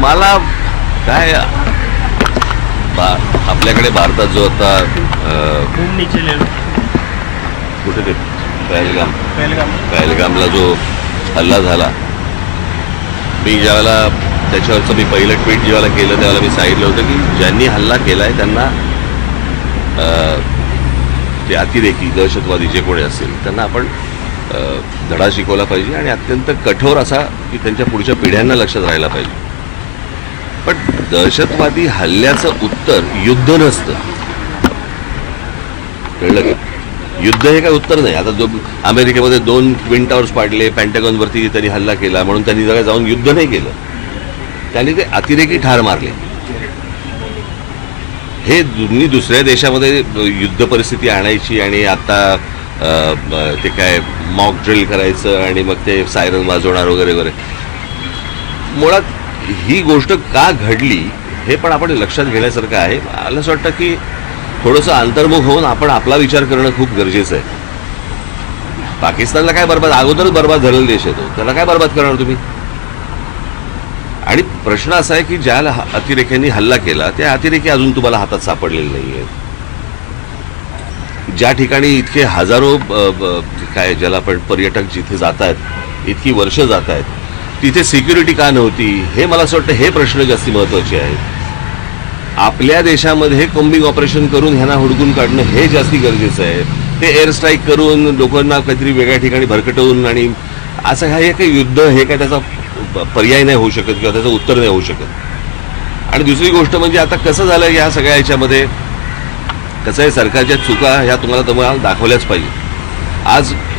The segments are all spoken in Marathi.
मला काय बा आपल्याकडे भारतात जो आता कुठे ते पहलगाम पहलगामला जो हल्ला झाला मी ज्यावेळेला त्याच्यावरचं मी पहिलं ट्विट ज्यावेळेला केलं त्यावेळेला मी सांगितलं होतं की ज्यांनी हल्ला केला आहे त्यांना ते अतिरेकी दहशतवादी जे कोणी असेल त्यांना आपण धडा शिकवला पाहिजे आणि अत्यंत कठोर असा की त्यांच्या पुढच्या पिढ्यांना लक्षात राहायला पाहिजे पण दहशतवादी हल्ल्याचं उत्तर युद्ध नसतं कळलं की युद्ध हे काय उत्तर नाही आता जो अमेरिकेमध्ये दोन ट्विन टॉवर्स पाडले पॅन्टॅगॉनवरती त्यांनी हल्ला केला म्हणून त्यांनी जरा जाऊन युद्ध नाही केलं त्यांनी ते अतिरेकी ठार मारले हे दोन्ही दुसऱ्या देशामध्ये युद्ध परिस्थिती आणायची आणि आता ते काय मॉक ड्रिल करायचं आणि मग ते सायरन वाजवणार वगैरे वगैरे मुळात ही गोष्ट का घडली हे पण आपण लक्षात घेण्यासारखं आहे मला असं वाटतं की थोडंसं अंतर्मुख होऊन आपण आपला विचार करणं खूप गरजेचं आहे पाकिस्तानला काय बरबाद अगोदरच बरबाद झालेला देश आहे तो त्याला काय बरबाद करणार तुम्ही आणि प्रश्न असा आहे की ज्या अतिरेक्यांनी हल्ला केला त्या अतिरेकी अजून तुम्हाला हातात सापडलेले नाही आहेत ज्या ठिकाणी इतके हजारो काय ज्याला आपण पर्यटक जिथे जात आहेत इतकी वर्ष जात आहेत तिथे सिक्युरिटी का नव्हती हे मला असं वाटतं हे प्रश्न जास्ती महत्त्वाचे आहेत आपल्या देशामध्ये कोम्बिंग ऑपरेशन करून ह्यांना हुडकून काढणं हे जास्ती गरजेचं आहे ते एअर स्ट्राईक करून लोकांना काहीतरी वेगळ्या ठिकाणी भरकटवून आणि असं हा हे काही युद्ध हे काय त्याचा पर्याय नाही होऊ शकत किंवा त्याचं उत्तर नाही होऊ शकत आणि दुसरी गोष्ट म्हणजे आता कसं झालं या सगळ्या ह्याच्यामध्ये कसं आहे सरकारच्या चुका ह्या तुम्हाला तुम्हाला दाखवल्याच पाहिजे आज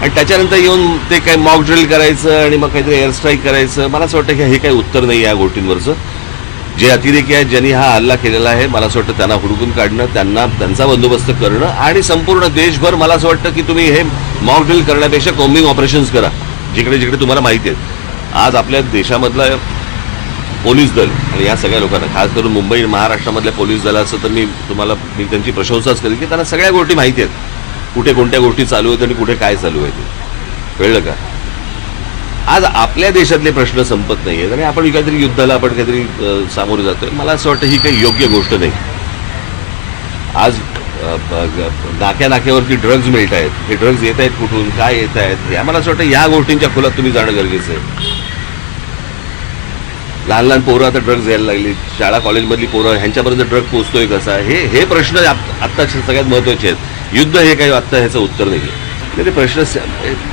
आणि त्याच्यानंतर येऊन ते काय मॉक ड्रिल करायचं आणि मग काहीतरी एअरस्ट्राईक करायचं मला असं वाटतं की हे काही उत्तर नाही या गोष्टींवरचं जे अतिरेकी आहेत ज्यांनी हा हल्ला केलेला आहे मला असं वाटतं त्यांना हुडकून काढणं त्यांना त्यांचा बंदोबस्त करणं आणि संपूर्ण देशभर मला असं वाटतं की तुम्ही हे मॉक ड्रिल करण्यापेक्षा कॉम्बिंग ऑपरेशन्स करा जिकडे जिकडे तुम्हाला माहिती आहे आज आपल्या देशामधला पोलीस दल आणि या सगळ्या लोकांना खास करून मुंबई महाराष्ट्रामधल्या पोलीस दलाचं तर मी तुम्हाला मी त्यांची प्रशंसाच करेन की त्यांना सगळ्या गोष्टी माहिती आहेत कुठे कोणत्या गोष्टी चालू आहेत आणि कुठे काय चालू आहे कळलं का आज आपल्या देशातले प्रश्न संपत नाही आहेत आणि आपण काहीतरी युद्धाला आपण काहीतरी सामोरं जातोय मला असं वाटतं ही काही योग्य गोष्ट नाही आज नाक्या नाक्यावरती ड्रग्ज मिळत आहेत हे ड्रग्ज येत आहेत कुठून काय येत आहेत आम्हाला असं वाटतं या गोष्टींच्या खोलात तुम्ही जाणं गरजेचं आहे लहान लहान पोरं आता ड्रग्ज यायला लागली शाळा कॉलेजमधली पोरं ह्यांच्यापर्यंत ड्रग पोचतोय कसा हे हे प्रश्न आता सगळ्यात महत्त्वाचे आहेत युद्ध हे काही आत्ता ह्याचं उत्तर नाही आहे प्रश्न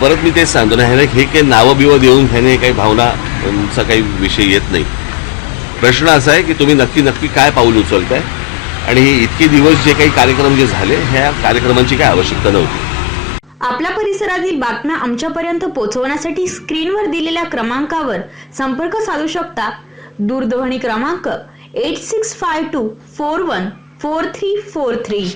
परत मी तेच सांगतो ना हे काही नावं बिवं देऊन ह्याने काही भावनाचा काही विषय येत नाही प्रश्न असा आहे की तुम्ही नक्की नक्की काय पाऊल उचलताय आणि हे इतके दिवस जे काही कार्यक्रम जे झाले ह्या कार्यक्रमांची काय आवश्यकता नव्हती आपल्या परिसरातील बातम्या आमच्यापर्यंत पोहोचवण्यासाठी स्क्रीनवर दिलेल्या क्रमांकावर संपर्क साधू शकता दूरध्वनी क्रमांक eight six five two four one four three four three